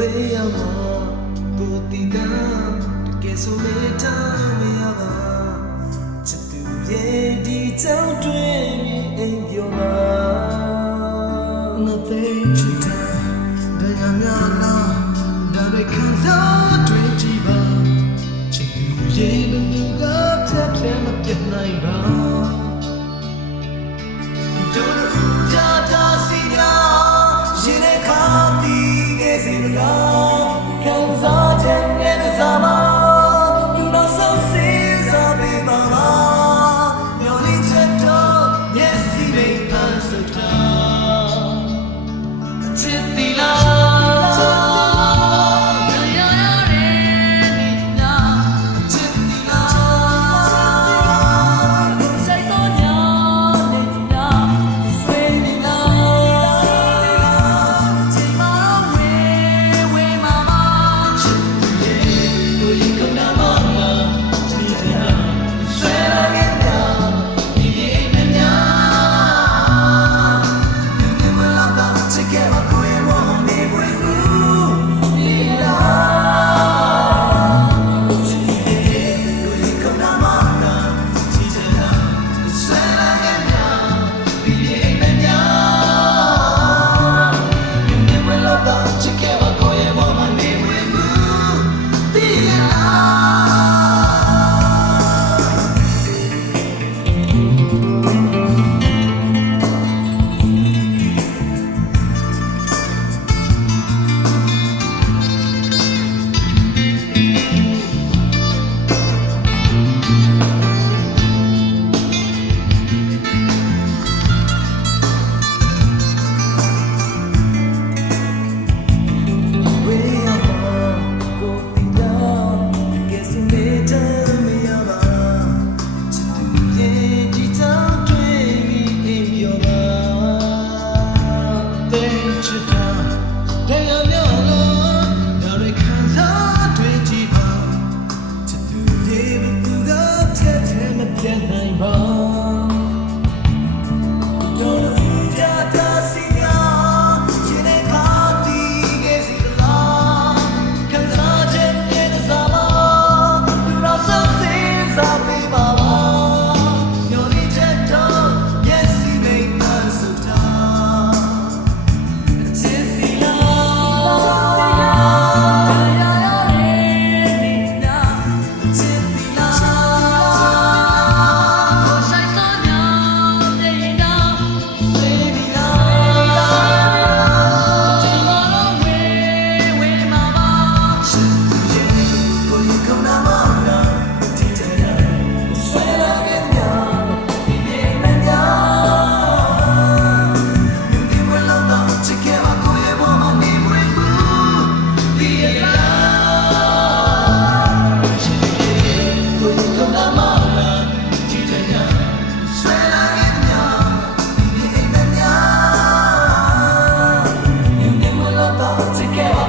ဝေးရမှာပူတည်တာတကယ်ဆိုလေတာလို့မရပါချစ်သူရဲ့ဒီကြောင့်တွေ့ ချစ်တာတရားမြောက် together.